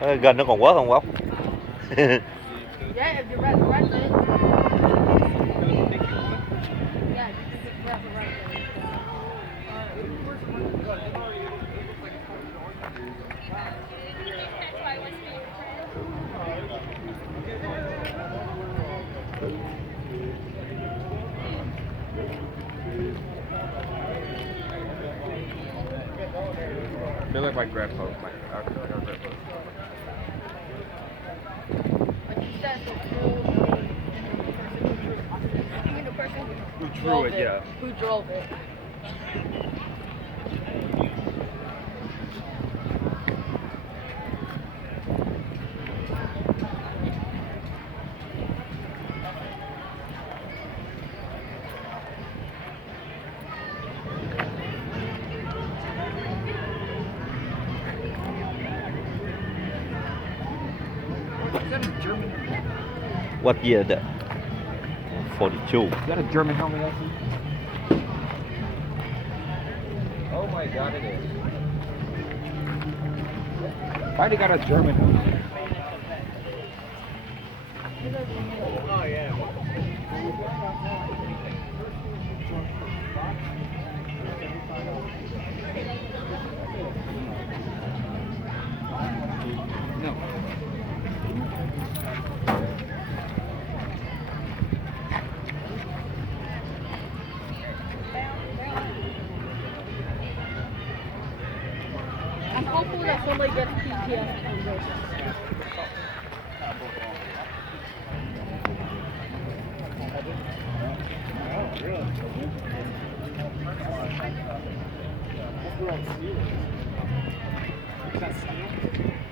Gần nó còn quớt không Bóc? Yeah, if you're right there. Yeah, yeah, right They look like grandpa. Our grandpa. Like you said, the person Who drew it, yeah. Who drove it. Is that a German? What year that? 42. Is that a German helmet? I see? Oh my God, it is. Why they got a German helmet? Oh yeah. No. I'm hopeful that somebody gets PTS from this. Is that steel?